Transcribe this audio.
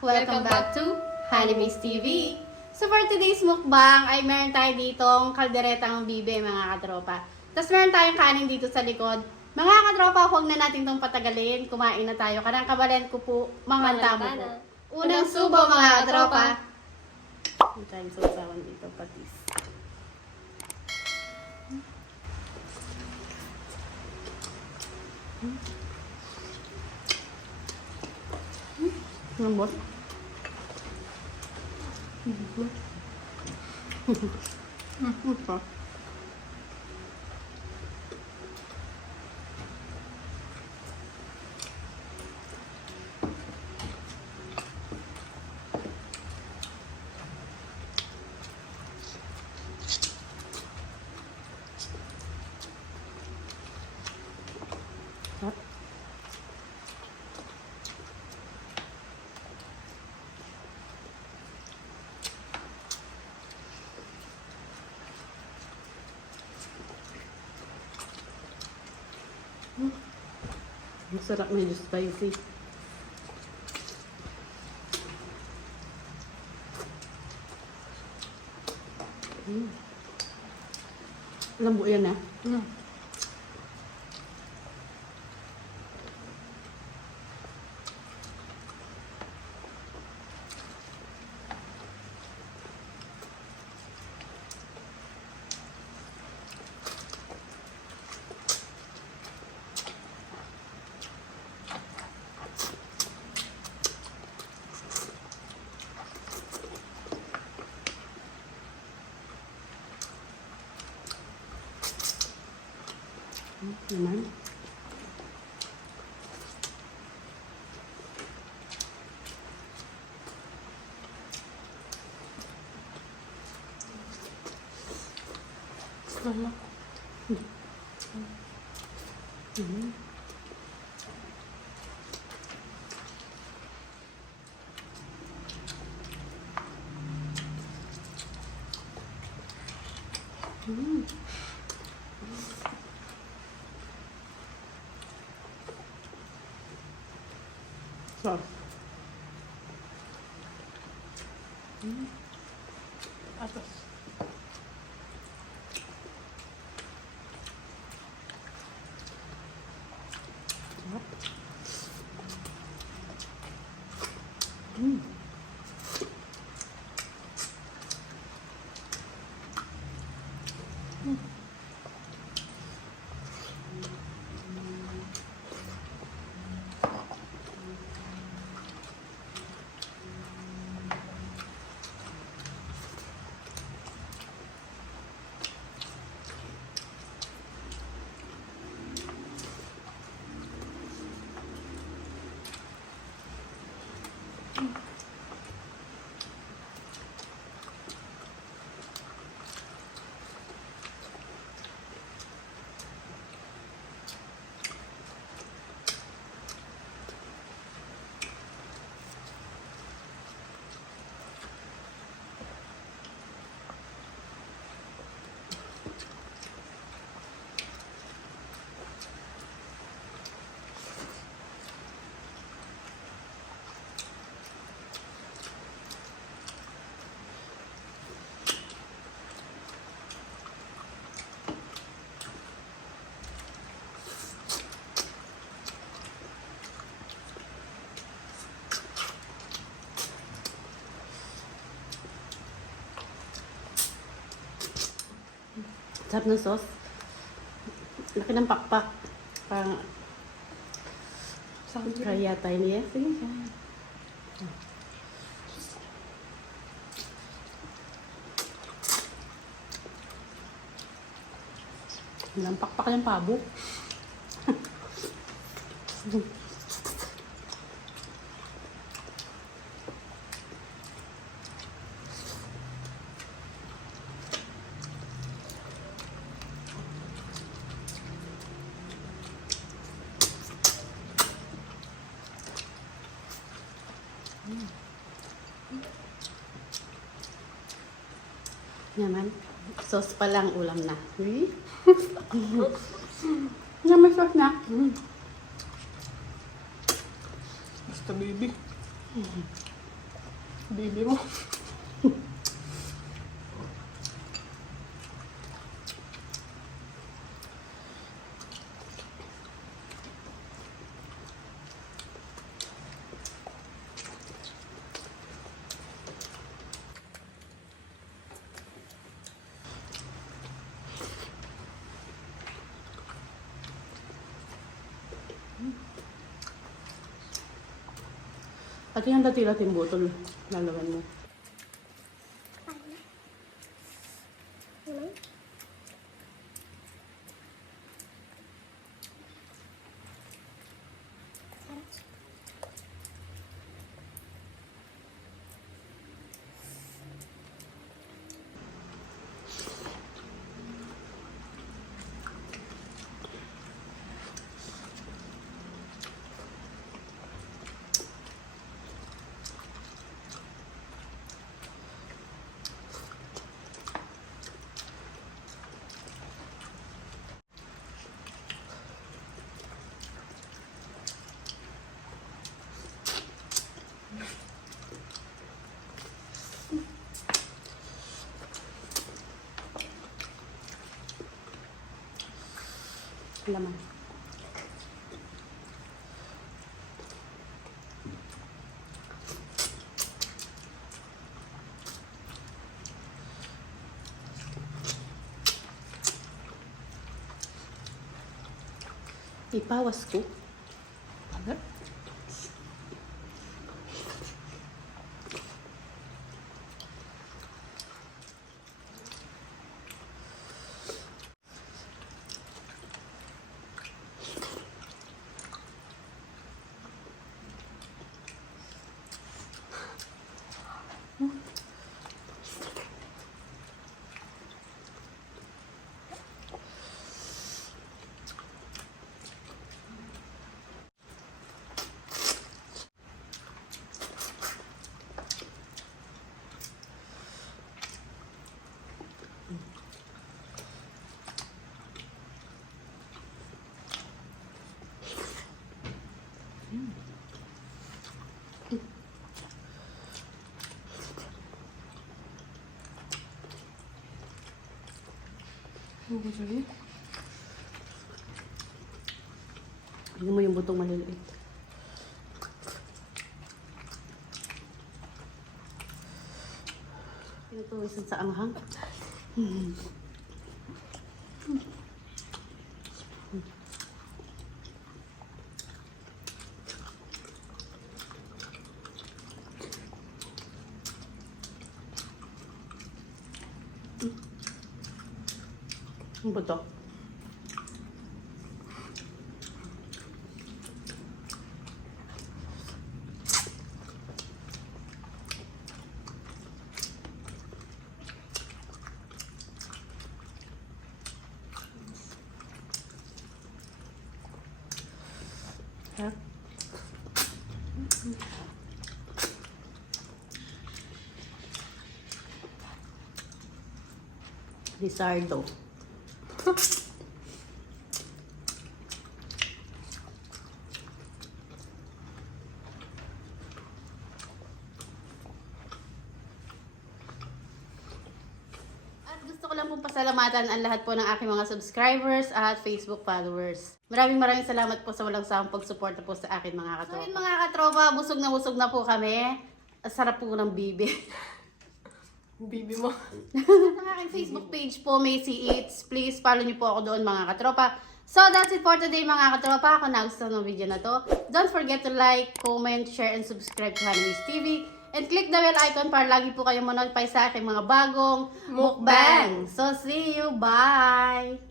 Welcome back to Hanimis TV. So for today's mukbang ay meron tayo ditong kalderetang bibe mga katropa. Tapos meron tayong kanin dito sa likod. Mga katropa, huwag na natin itong patagalin. Kumain na tayo. Karang kabalan ko po, manganta mo po. Unang subo mga katropa. Meron tayong sausawan dito, patis. Lambot. Masarap, medyo spicy. Lambo yan ah. Naman. Wala. Sauce. Atas. Sarap ng sauce. Laki ng pakpak. Parang kaya tayo niya. Sige. Ang pakpak ng pabo. Naman, sauce pa lang ulam na. May sauce na. Basta baby. Bibi mo. At yung tila timbutol, lalawan mo. Laman. Ipawas ko. Agad? Ano ko sa'yo? Tignan mo yung butong maliliit. Pinutuwisan sa anghang. Ang buto. Sarap. Risardo. At gusto ko lang pong pasalamatan ang lahat po ng aking mga subscribers at Facebook followers. Maraming salamat po sa walang sawang pagsuporta po sa akin mga katropa. So yun mga katropa, busog na po kami. Ang sarap po ng bibi. Bibi mo. At ang aking Facebook page po, Macy Eats. Please follow niyo po ako doon mga katropa. So that's it for today mga katropa. Kung nagustuhan ng video na to, don't forget to like, comment, share, and subscribe to Hanimis TV. And click the bell icon para lagi po kayong manotify sa aking mga bagong mukbang. So see you. Bye!